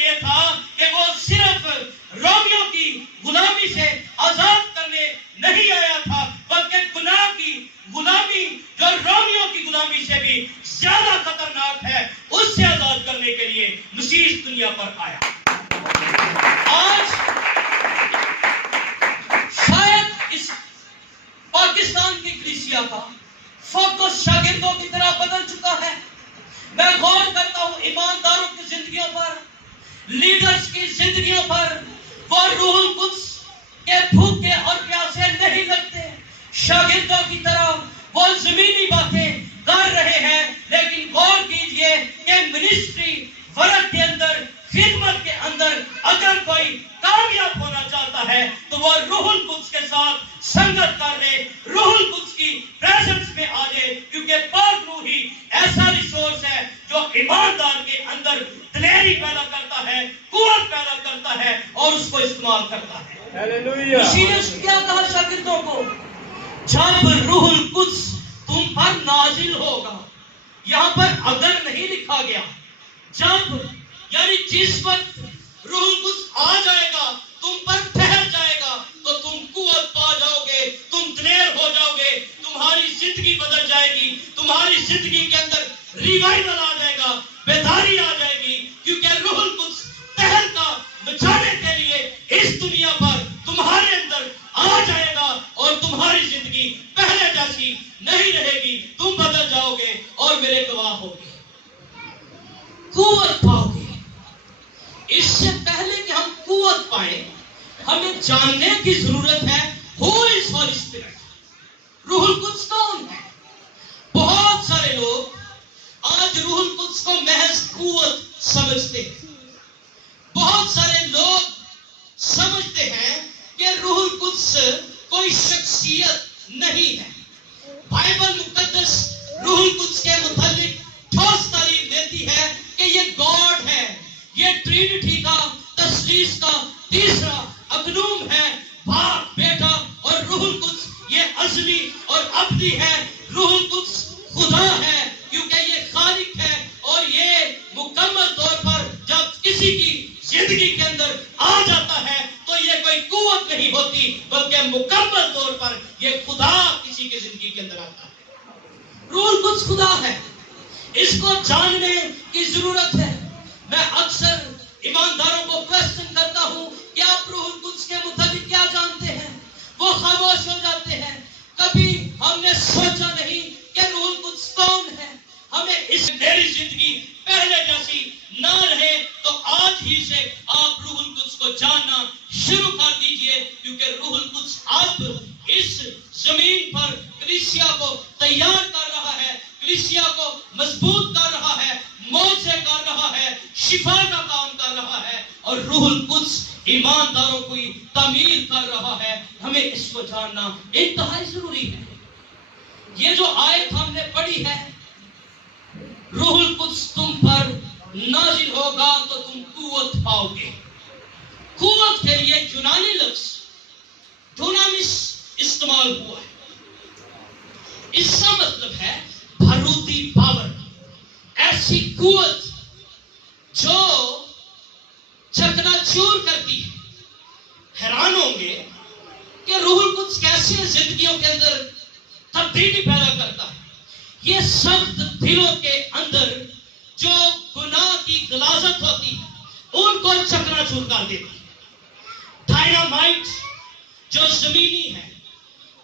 یہ تھا کہ وہ صرف رومیوں کی غلامی سے آزاد کرنے نہیں آیا تھا، بلکہ گناہ کی غلامی جو رومیوں کی غلامی سے بھی زیادہ خطرناک ہے، اس سے آزاد کرنے کے لیے مسیح اس دنیا پر آیا۔ آج شاید اس پاکستان کی کلیسیا کا فوکس شاگردوں کی طرح بدل چکا ہے۔ میں غور کرتا ہوں ایمانداروں کی زندگیوں پر، لیڈرز کی زندگیوں پر، وہ روح القدس کے بھوکے اور پیاسے نہیں لگتے۔ شاگردوں کی طرح وہ زمینی باتیں کر رہے ہیں، لیکن غور کیجئے کہ منسٹری ورک کے اندر، خدمت کے اندر اگر کوئی کامیاب ہونا چاہتا ہے تو وہ روح القدس کے ساتھ سنگت کر لے، روح القدس کی پریزنس میں آ جائے، کیونکہ پاک روح ہی ایسا ریسورس ہے جو ایماندار کے اندر دلیری پیدا کرتا ہے، قوت پیدا کرتا ہے اور اس کو استعمال کرتا ہے۔ ہاللیلویہ۔ مسیح نے کیا کہا شاگردوں کو؟ جب روح القدس تم پر نازل ہوگا، یہاں پر اگر نہیں لکھا گیا، جب یعنی جس وقت روح القدس آ جائے گا، تم پر ٹھہر جائے گا، تو تم قوت پا جاؤ گے، تم دلیر ہو جاؤ گے، تمہاری زندگی بدل جائے گی، تمہاری زندگی کے اندر ریوائول آ جائے گا، بیداری آ جائے گی، کیونکہ روح القدس تہلکا مچانے کے لیے اس دنیا پر تمہارے اندر آ جائے گا اور تمہاری زندگی پہلے جیسی نہیں رہے گی، تم بدل جاؤ گے اور میرے گواہ ہوگے، قوت پاؤ گے۔ اس سے پہلے کہ ہم قوت پائیں، ہمیں جاننے کی ضرورت ہے who is Holy Spirit، روح القدس کون ہے؟ بہت سارے لوگ آج روح القدس کو محض قوت سمجھتے ہیں۔ بہت سارے لوگ سمجھتے ہیں کہ روح القدس کوئی شخصیت نہیں ہے۔ بائبل مقدس روح القدس کے متعلق ٹھوس تعلیم دیتی ہے کہ یہ گاڈ ہے، یہ ٹرینٹی کا، تثلیث کا تیسرا اقنوم ہے، باپ، بیٹا اور روح القدس، یہ ازلی اور ابدی ہے۔ روح القدس خدا ہے کیونکہ یہ خالق ہے، اور یہ مکمل طور پر جب کسی کی زندگی کے اندر آ جاتا ہے تو یہ کوئی قوت نہیں ہوتی، بلکہ مکمل طور پر یہ خدا کسی کی زندگی کے اندر آتا ہے۔ روح القدس خدا ہے، اس کو جاننے کی ضرورت ہے۔ میں اکثر ایمانداروں کو کوسچن کرتا ہوں کہ آپ روح القدس کے متعلق کیا جانتے ہیں؟ وہ خاموش ہو جاتے ہیں۔ کبھی ہم نے سوچا نہیں کہ روح القدس کون ہے۔ ہمیں اس میری زندگی پہلے جیسی نہ رہے تو آج ہی سے آپ روح القدس کو جاننا شروع کر دیجئے، کیونکہ روح القدس اب اس زمین پر کلیسیا کو تیار کر رہا ہے، کلیسیا کو مضبوط کر رہا ہے، موت سے کر رہا ہے، شفا کا کام کر رہا ہے، اور روح القدس ایمانداروں کی تعمیر کر رہا ہے۔ ہمیں اس کو جاننا انتہائی ضروری ہے۔ یہ جو آیت ہم نے پڑھی ہے، روح القدس تم پر نازل ہوگا تو تم قوت پاؤ گے۔ قوت کے لیے یونانی لفظ ڈونامس استعمال ہوا ہے۔ اس کا مطلب ہے بھروتی پاور، ایسی قوت جو چکنا چور کرتی ہے۔ حیران ہوں گے کہ روح القدس کیسے زندگیوں کے اندر تبدیلی پیدا کرتا ہے۔ یہ سخت دلوں کے اندر جو گناہ کی غلاظت ہوتی ہے ان کو چکنا چور کر دیتی ہے۔ ڈائنامائٹ جو زمینی ہے،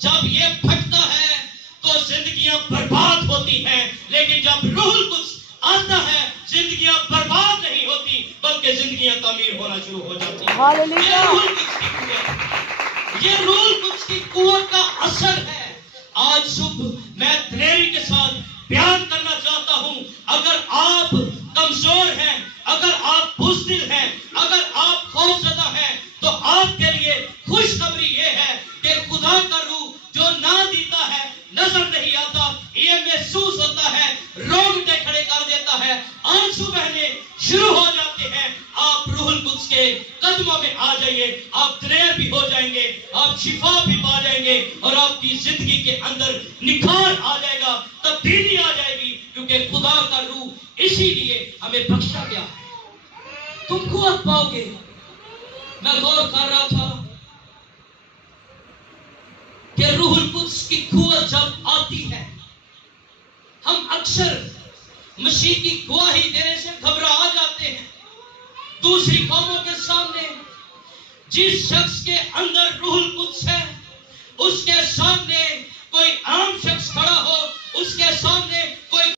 جب یہ پھٹتا ہے تو زندگیاں برباد ہوتی ہیں، لیکن جب روح القدس آتا ہے زندگیاں برباد نہیں ہوتی بلکہ زندگیاں تعمیر ہونا شروع ہو جاتی ہیں۔ یہ روح القدس کی قوت کا اثر ہے۔ آج صبح میں دلیری کے ساتھ بیان کرنا چاہتا ہوں، اگر آپ کمزور ہیں، اگر آپ بزدل ہیں، اگر آپ خوفزدہ ہیں، تو آپ کے لیے خوشخبری یہ ہے کہ خدا کا روح جو نہ دیتا ہے، نظر نہیں آتا، یہ محسوس ہوتا ہے، رونگٹے کھڑے کر دیتا ہے، آنسو بہنے شروع ہو جاتے ہیں۔ آپ روح القدس کے قدموں میں آ جائیے، آپ دلیر بھی ہو جائیں گے، آپ شفا بھی پا جائیں گے، اور آپ کی زندگی کے اندر نکھار آ جائے گا، تبدیلی آ جائے گی، کیونکہ خدا کا روح اسی لیے ہمیں بخشا گیا ہے۔ تم قوت پاؤ گے. میں غور کر رہا تھا کہ روح القدس کی قوت جب آتی ہے ہم اکثر مسیح کی گواہی دینے سے گھبرا جاتے ہیں. دوسری قوموں کے سامنے جس شخص کے